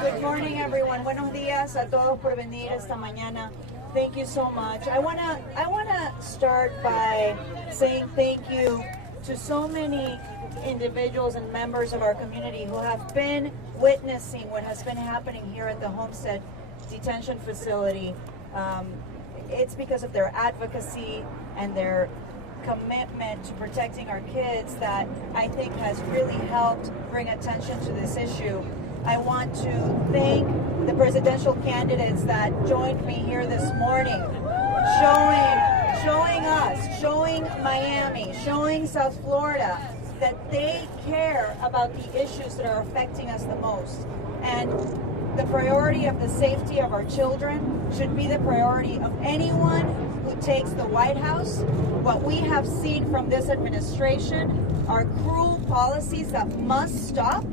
Good morning, everyone. Buenos días a todos por venir esta mañana. Thank you so much. I wanna start by saying thank you to so many individuals and members of our community who have been witnessing what has been happening here at the Homestead Detention Facility. It's because of their advocacy and their commitment to protecting our kids that I think has really helped bring attention to this issue. I want to thank the presidential candidates that joined me here this morning, showing Miami, showing South Florida that they care about the issues that are affecting us the most. And the priority of the safety of our children should be the priority of anyone who takes the White House. What we have seen from this administration are cruel policies that must stop.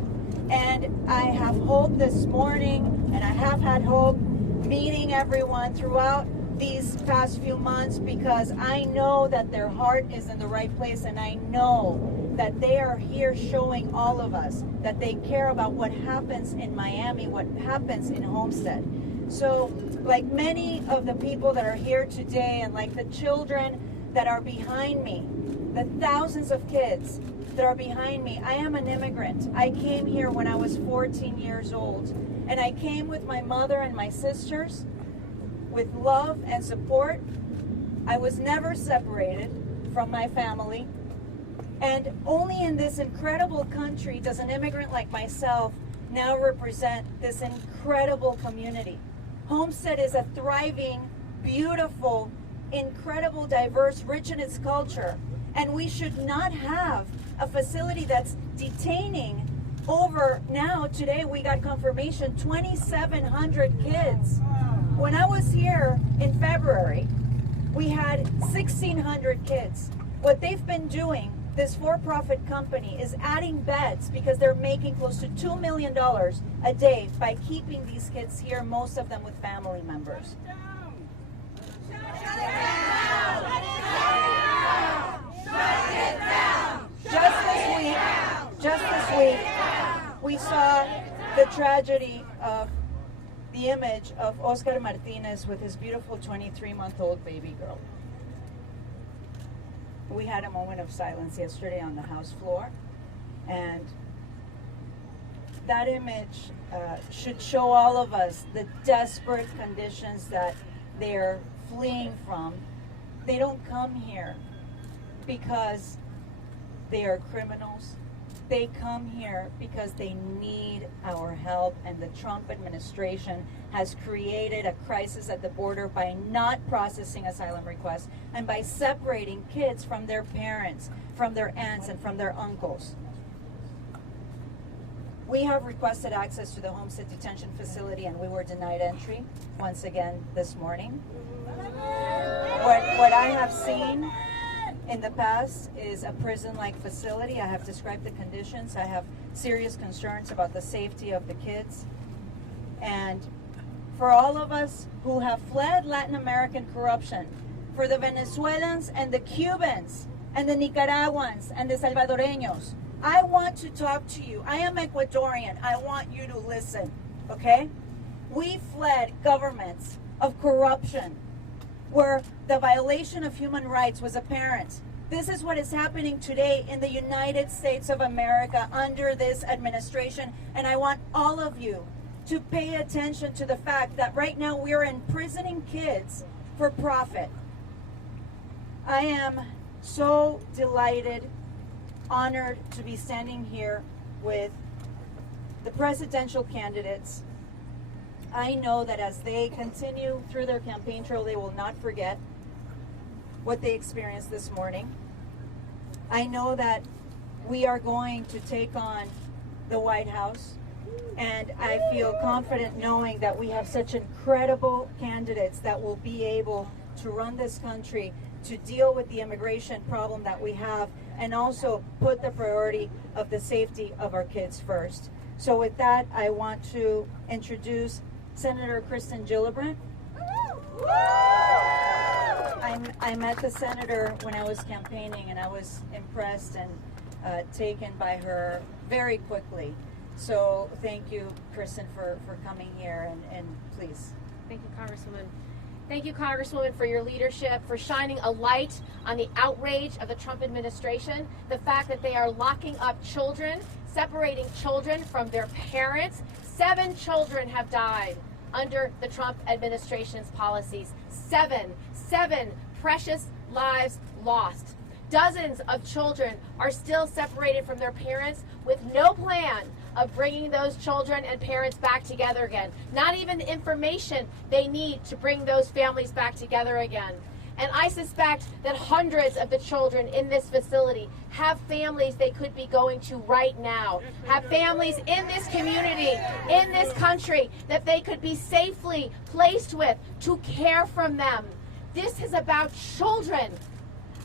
And I have hope this morning, and I have had hope meeting everyone throughout these past few months, because I know that their heart is in the right place, and I know that they are here showing all of us that they care about what happens in Miami, what happens in Homestead. So like many of the people that are here today, and like the children that are behind me, the thousands of kids that are behind me, I am an immigrant. I came here when I was 14 years old, and I came with my mother and my sisters with love and support. I was never separated from my family, and only in this incredible country does an immigrant like myself now represent this incredible community. Homestead is a thriving, beautiful, incredible, diverse, rich in its culture, and we should not have a facility that's detaining over, now today we got confirmation, 2,700 kids. When I was here in February, we had 1,600 kids. What they've been doing, this for-profit company, is adding beds because they're making close to $2 million a day by keeping these kids here, most of them with family members. Just this week, we saw the tragedy of the image of Oscar Martinez with his beautiful 23-month-old baby girl. We had a moment of silence yesterday on the House floor, and that image should show all of us the desperate conditions that they're fleeing from. They don't come here because they are criminals. They come here because they need our help, and the Trump administration has created a crisis at the border by not processing asylum requests and by separating kids from their parents, from their aunts, and from their uncles. We have requested access to the Homestead Detention Facility, and we were denied entry once again this morning. What I have seen in the past is a prison-like facility. I have described the conditions. I have serious concerns about the safety of the kids. And for all of us who have fled Latin American corruption, for the Venezuelans and the Cubans and the Nicaraguans and the Salvadoreños, I want to talk to you. I am Ecuadorian. I want you to listen, okay? We fled governments of corruption, where the violation of human rights was apparent. This is what is happening today in the United States of America under this administration, and I want all of you to pay attention to the fact that right now we are imprisoning kids for profit. I am so delighted, honored to be standing here with the presidential candidates. I know that as they continue through their campaign trail, they will not forget what they experienced this morning. I know that we are going to take on the White House, and I feel confident knowing that we have such incredible candidates that will be able to run this country, to deal with the immigration problem that we have, and also put the priority of the safety of our kids first. So with that, I want to introduce Senator Kristen Gillibrand. I met the senator when I was campaigning, and I was impressed and taken by her very quickly. So thank you, Kristen, for coming here, and please. Thank you, Congresswoman. Thank you, Congresswoman, for your leadership, for shining a light on the outrage of the Trump administration, the fact that they are locking up children, separating children from their parents. 7 children have died under the Trump administration's policies. 7 precious lives lost. Dozens of children are still separated from their parents with no plan of bringing those children and parents back together again. Not even the information they need to bring those families back together again. And I suspect that hundreds of the children in this facility have families they could be going to right now, have families in this community, in this country, that they could be safely placed with to care for them. This is about children.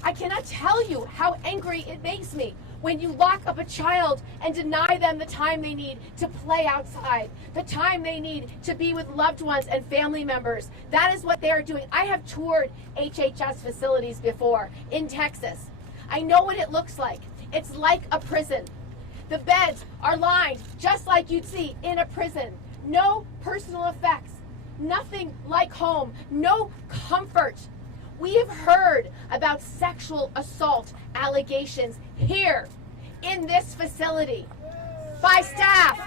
I cannot tell you how angry it makes me when you lock up a child and deny them the time they need to play outside, the time they need to be with loved ones and family members. That is what they are doing. I have toured HHS facilities before in Texas. I know what it looks like. It's like a prison. The beds are lined just like you'd see in a prison. No personal effects, nothing like home, no comfort. We have heard about sexual assault allegations here in this facility by staff.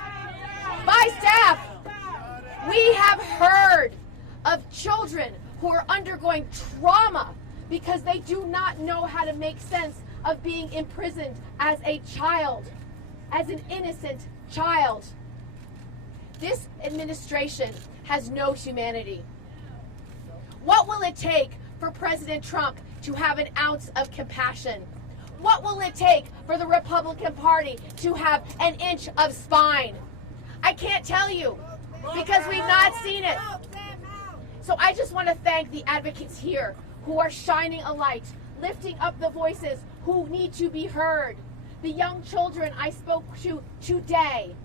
We have heard of children who are undergoing trauma because they do not know how to make sense of being imprisoned as a child, as an innocent child. This administration has no humanity. What will it take for President Trump to have an ounce of compassion? What will it take for the Republican Party to have an inch of spine? I can't tell you because we've not seen it. So I just want to thank the advocates here who are shining a light, lifting up the voices who need to be heard. The young children I spoke to today,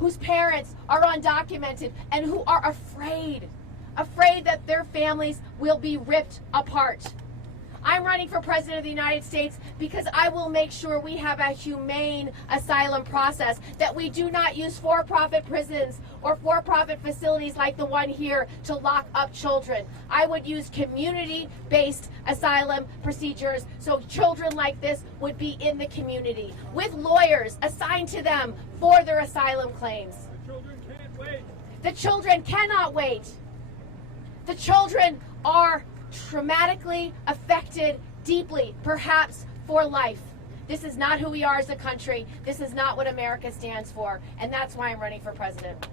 whose parents are undocumented and who are afraid that their families will be ripped apart. I'm running for President of the United States because I will make sure we have a humane asylum process, that we do not use for-profit prisons or for-profit facilities like the one here to lock up children. I would use community-based asylum procedures so children like this would be in the community with lawyers assigned to them for their asylum claims. The children can't wait. The children cannot wait. The children are traumatically affected deeply, perhaps for life. This is not who we are as a country. This is not what America stands for. And that's why I'm running for president.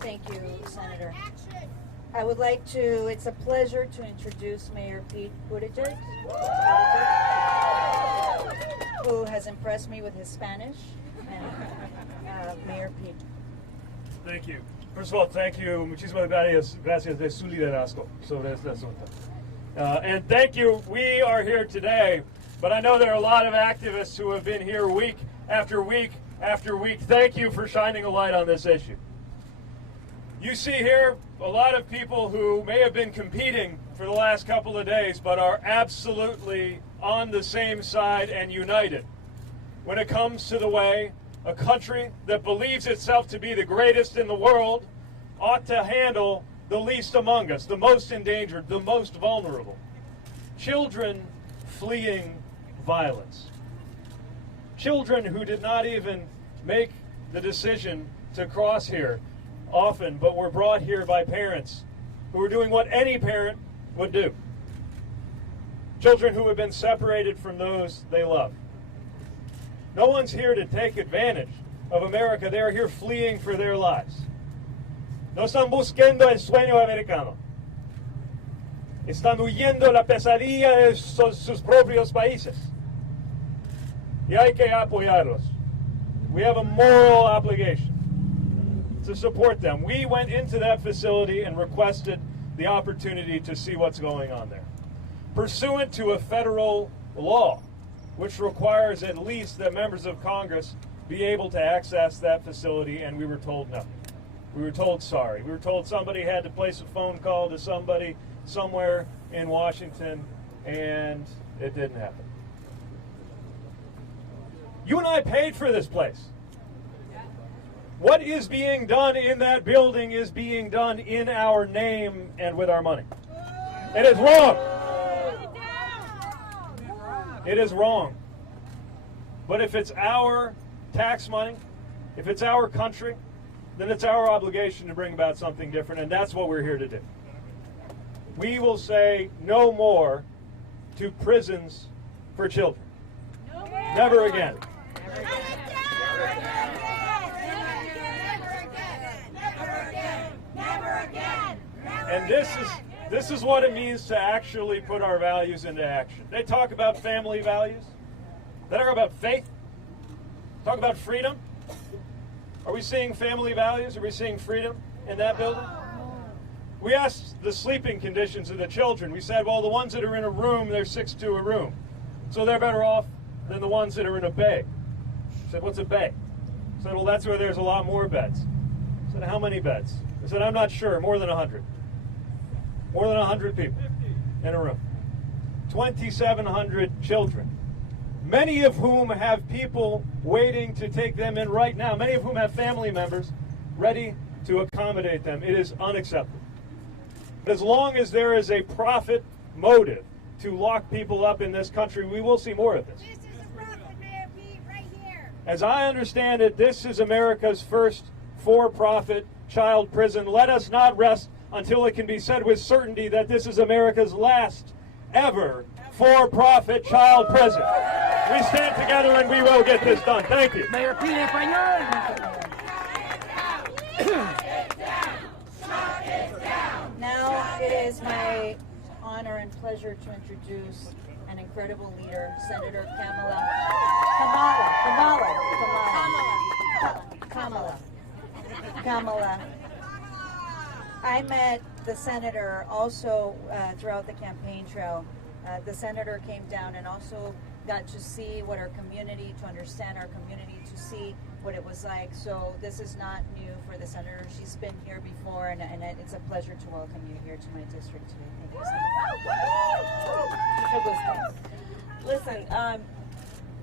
Thank you, Senator. I would like to, it's a pleasure to introduce Mayor Pete Buttigieg, who has impressed me with his Spanish. And Mayor Pete. Thank you. First of all, thank you. Muchísimas gracias de su liderazgo sobre este asunto. And thank you. We are here today, but I know there are a lot of activists who have been here week after week after week. Thank you for shining a light on this issue. You see here a lot of people who may have been competing for the last couple of days, but are absolutely on the same side and united when it comes to the way a country that believes itself to be the greatest in the world ought to handle the least among us, the most endangered, the most vulnerable. Children fleeing violence. Children who did not even make the decision to cross here often, but were brought here by parents who were doing what any parent would do. Children who have been separated from those they love. No one's here to take advantage of America. They are here fleeing for their lives. No están buscando el sueño americano. Están huyendo la pesadilla de sus propios países. Y hay que apoyarlos. We have a moral obligation to support them. We went into that facility and requested the opportunity to see what's going on there, pursuant to a federal law, which requires at least that members of Congress be able to access that facility, and we were told no. We were told sorry. We were told somebody had to place a phone call to somebody somewhere in Washington, and it didn't happen. You and I paid for this place. What is being done in that building is being done in our name and with our money. It is wrong. It is wrong. But if it's our tax money, if it's our country, then it's our obligation to bring about something different, and that's what we're here to do. We will say no more to prisons for children. Never again. And this is what it means to actually put our values into action. They talk about family values. They talk about faith. Talk about freedom. Are we seeing family values? Are we seeing freedom in that building? We asked the sleeping conditions of the children. We said, well, the ones that are in a room, they're 6 to a room. So they're better off than the ones that are in a bay. I said, what's a bay? I said, well, that's where there's a lot more beds. I said, how many beds? I said, I'm not sure. More than 100. More than 100 people in a room. 2,700 children. Many of whom have people waiting to take them in right now. Many of whom have family members ready to accommodate them. It is unacceptable. As long as there is a profit motive to lock people up in this country, we will see more of this. This is a profit, Mayor Pete, right here. As I understand it, this is America's first for-profit child prison. Let us not rest until it can be said with certainty that this is America's last ever for-profit child prison. We stand together and we will get this done. Thank you. Mayor Pete, español. Now it is my honor and pleasure to introduce an incredible leader, Senator Kamala. I met the senator also throughout the campaign trail. The senator came down and also got to see what our community, to understand our community, to see what it was like. So this is not new for the senator. She's been here before, and it's a pleasure to welcome you here to my district today. Thank you so much. Listen,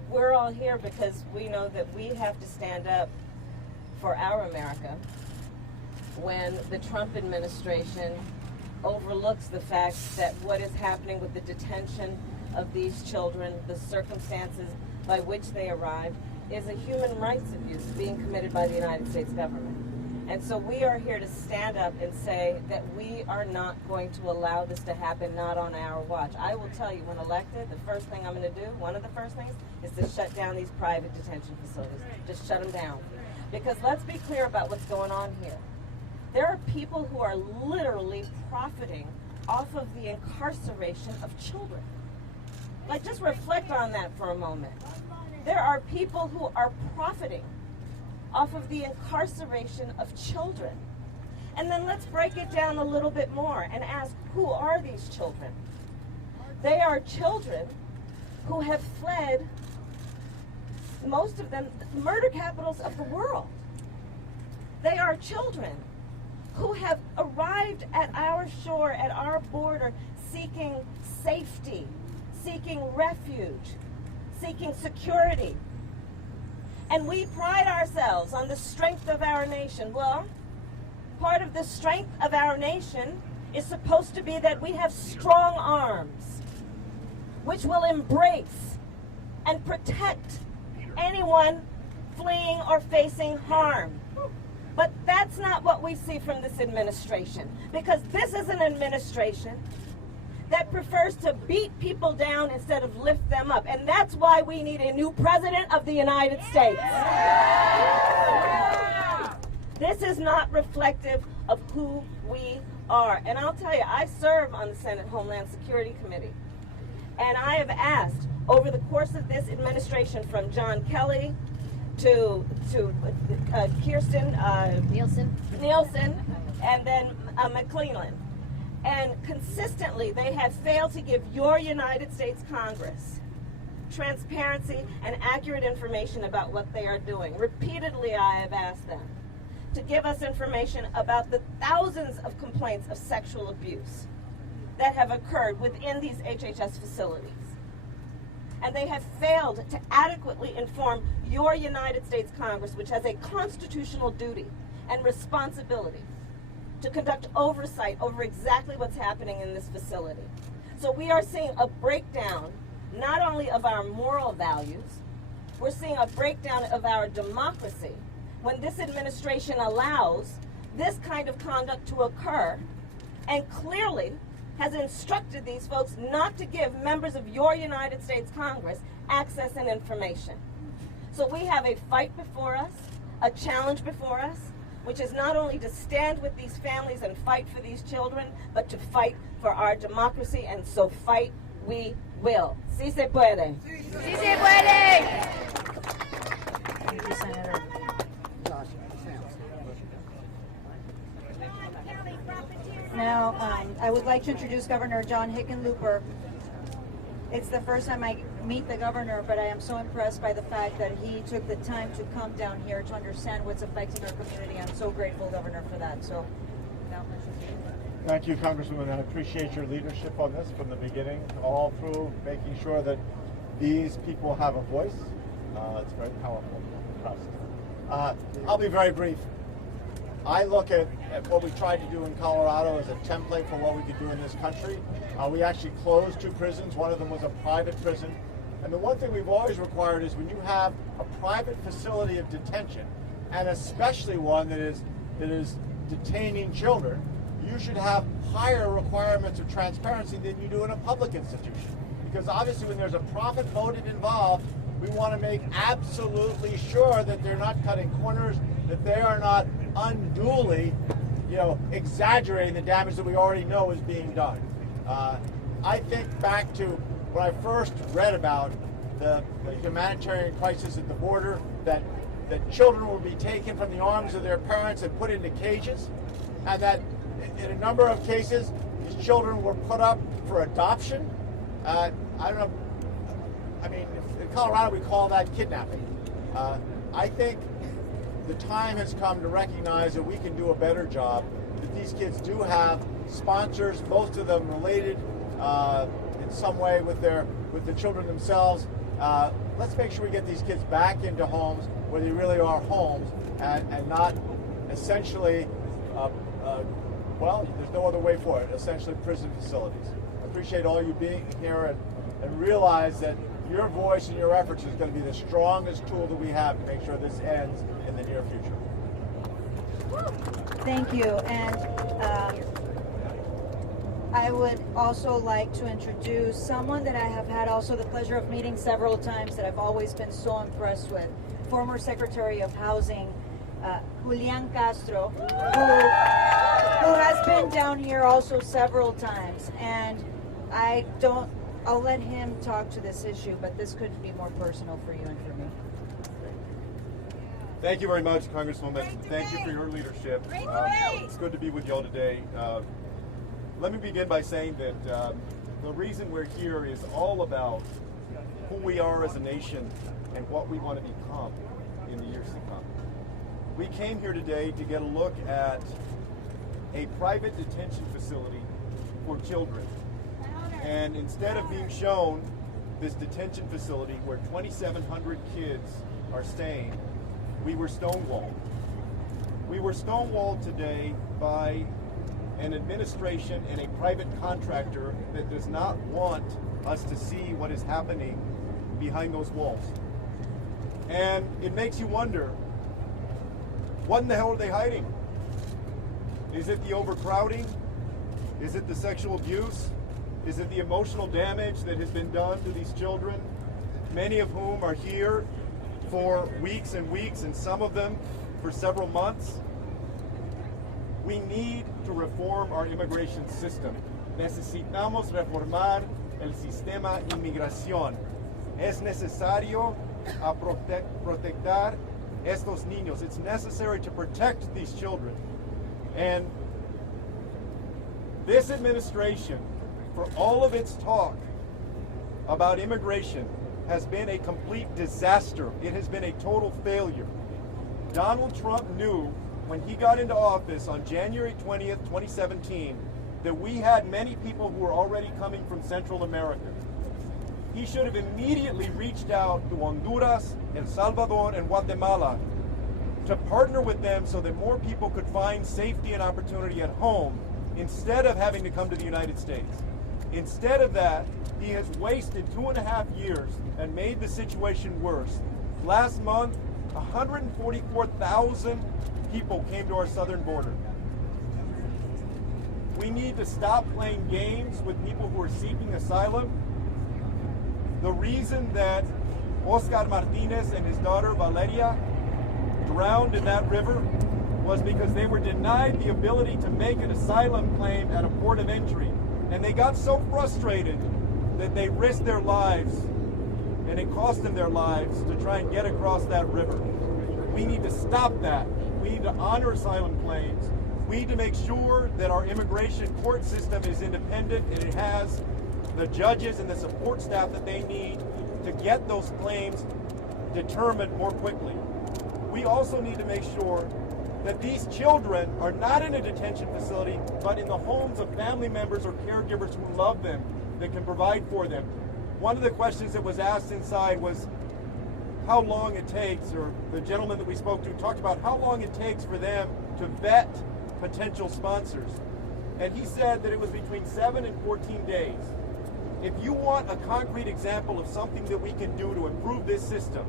we're all here because we know that we have to stand up for our America when the Trump administration overlooks the fact that what is happening with the detention of these children, the circumstances by which they arrived, is a human rights abuse being committed by the United States government. And so we are here to stand up and say that we are not going to allow this to happen, not on our watch. I will tell you, when elected, the first thing I'm going to do, one of the first things, is to shut down these private detention facilities. Just shut them down. Because let's be clear about what's going on here. There are people who are literally profiting off of the incarceration of children. Like, just reflect on that for a moment. There are people who are profiting off of the incarceration of children. And then let's break it down a little bit more and ask, who are these children? They are children who have fled, most of them, the murder capitals of the world. They are children who have arrived at our shore, at our border, seeking safety, seeking refuge, seeking security. And we pride ourselves on the strength of our nation. Well, part of the strength of our nation is supposed to be that we have strong arms, which will embrace and protect anyone fleeing or facing harm. But that's not what we see from this administration, because this is an administration that prefers to beat people down instead of lift them up. And that's why we need a new president of the United States. This is not reflective of who we are. And I'll tell you, I serve on the Senate Homeland Security Committee. And I have asked over the course of this administration, from John Kelly to Kirsten Nielsen, and then McClellan. And consistently, they have failed to give your United States Congress transparency and accurate information about what they are doing. Repeatedly, I have asked them to give us information about the thousands of complaints of sexual abuse that have occurred within these HHS facilities. And they have failed to adequately inform your United States Congress, which has a constitutional duty and responsibility to conduct oversight over exactly what's happening in this facility. So we are seeing a breakdown not only of our moral values, we're seeing a breakdown of our democracy when this administration allows this kind of conduct to occur and clearly has instructed these folks not to give members of your United States Congress access and information. So we have a fight before us, a challenge before us, which is not only to stand with these families and fight for these children, but to fight for our democracy, and so fight we will. Sí se puede. Sí se puede. Thank you, Senator. Now, I would like to introduce Governor John Hickenlooper. It's the first time I meet the governor, but I am so impressed by the fact that he took the time to come down here to understand what's affecting our community. I'm so grateful, Governor, for that. So, now, thank you, Congresswoman. I appreciate your leadership on this from the beginning, all through making sure that these people have a voice. It's very powerful. Trust. I'll be very brief. I look at what we tried to do in Colorado as a template for what we could do in this country. We actually closed 2 prisons. One of them was a private prison. And the one thing we've always required is when you have a private facility of detention, and especially one that is detaining children, you should have higher requirements of transparency than you do in a public institution. Because obviously when there's a profit motive involved, we want to make absolutely sure that they're not cutting corners, that they are not unduly, exaggerating the damage that we already know is being done. I think back to when I first read about the humanitarian crisis at the border, that children will be taken from the arms of their parents and put into cages, and that in a number of cases, these children were put up for adoption. I don't know. I mean, in Colorado, we call that kidnapping. I think the time has come to recognize that we can do a better job, that these kids do have sponsors, most of them related in some way with the children themselves. Let's make sure we get these kids back into homes where they really are homes, and not essentially, there's no other way for it, essentially prison facilities. I appreciate all you being here and realize that your voice and your efforts is going to be the strongest tool that we have to make sure this ends in the near future. thank you. And I would also like to introduce someone that I have had also the pleasure of meeting several times, that I've always been so impressed with. Former Secretary of Housing, Julian Castro, who has been down here also several times. And I'll let him talk to this issue, but this could be more personal for you and for me. Thank you very much, Congresswoman. Thank you for your leadership. It's good to be with y'all today. Let me begin by saying that the reason we're here is all about who we are as a nation and what we want to become in the years to come. We came here today to get a look at a private detention facility for children. And instead of being shown this detention facility where 2,700 kids are staying, we were stonewalled. We were stonewalled today by an administration and a private contractor that does not want us to see what is happening behind those walls. And it makes you wonder, what in the hell are they hiding? Is it the overcrowding? Is it the sexual abuse? Is it the emotional damage that has been done to these children, many of whom are here for weeks and weeks, and some of them for several months? We need to reform our immigration system. Necesitamos reformar el sistema inmigración. Es necesario proteger estos niños. It's necessary to protect these children. And this administration, for all of its talk about immigration, has been a complete disaster. It has been a total failure. Donald Trump knew when he got into office on January 20th, 2017, that we had many people who were already coming from Central America. he should have immediately reached out to Honduras, El Salvador, and Guatemala to partner with them so that more people could find safety and opportunity at home instead of having to come to the United States. Instead of that, he has wasted 2.5 years and made the situation worse. Last month, 144,000 people came to our southern border. We need to stop playing games with people who are seeking asylum. The reason that Oscar Martinez and his daughter Valeria drowned in that river was because they were denied the ability to make an asylum claim at a port of entry. And they got so frustrated that they risked their lives, and it cost them their lives, to try and get across that river. We need to stop that. We need to honor asylum claims. We need to make sure that our immigration court system is independent and it has the judges and the support staff that they need to get those claims determined more quickly. We also need to make sure that these children are not in a detention facility, but in the homes of family members or caregivers who love them, that can provide for them. One of the questions that was asked inside was how long it takes, or the gentleman that we spoke to talked about how long it takes for them to vet potential sponsors. And he said that it was between 7 and 14 days. If you want a concrete example of something that we can do to improve this system,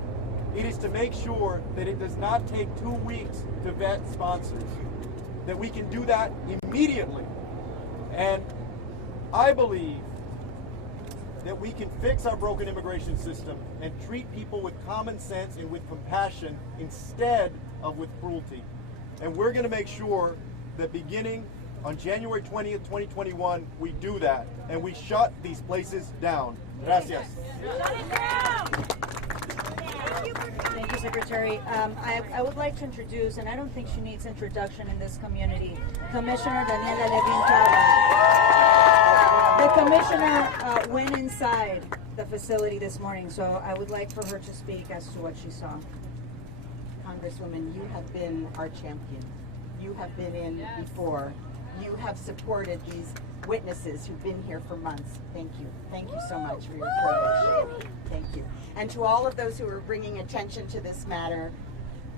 it is to make sure that it does not take 2 weeks to vet sponsors, that we can do that immediately. And I believe that we can fix our broken immigration system and treat people with common sense and with compassion instead of with cruelty. And we're going to make sure that beginning on January 20th, 2021, we do that and we shut these places down. Gracias. Shut it down! Thank you, Secretary. I would like to introduce, and I don't think she needs introduction in this community, Commissioner Daniela Levin Cava. The Commissioner went inside the facility this morning, so I would like for her to speak as to what she saw. Congresswoman, you have been our champion. You have been in before. You have supported these witnesses who've been here for months. Thank you. Thank you so much for your courage. Thank you. And to all of those who are bringing attention to this matter,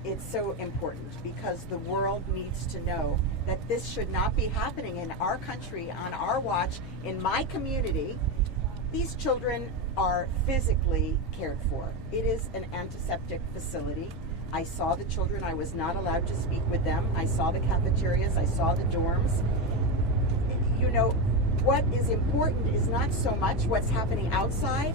it's so important because the world needs to know that this should not be happening in our country, on our watch, in my community. These children are physically cared for. It is an antiseptic facility. I saw the children. I was not allowed to speak with them. I saw the cafeterias. I saw the dorms. You know, what is important is not so much what's happening outside,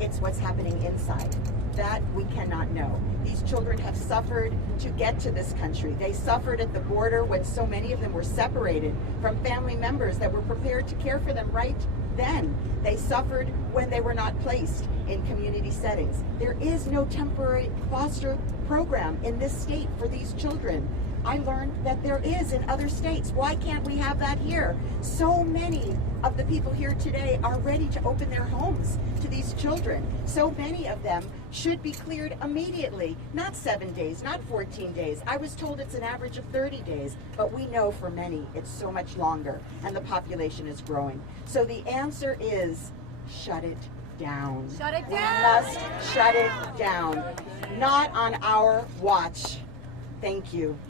it's what's happening inside. That we cannot know. These children have suffered to get to this country. They suffered at the border when so many of them were separated from family members that were prepared to care for them right then. They suffered when they were not placed in community settings. There is no temporary foster program in this state for these children. I learned that there is in other states. Why can't we have that here? So many of the people here today are ready to open their homes to these children. So many of them should be cleared immediately, not 7 days, not 14 days. I was told it's an average of 30 days, but we know for many it's so much longer, and the population is growing. So the answer is shut it down. Shut it We down! must shut it down. Not on our watch. Thank you.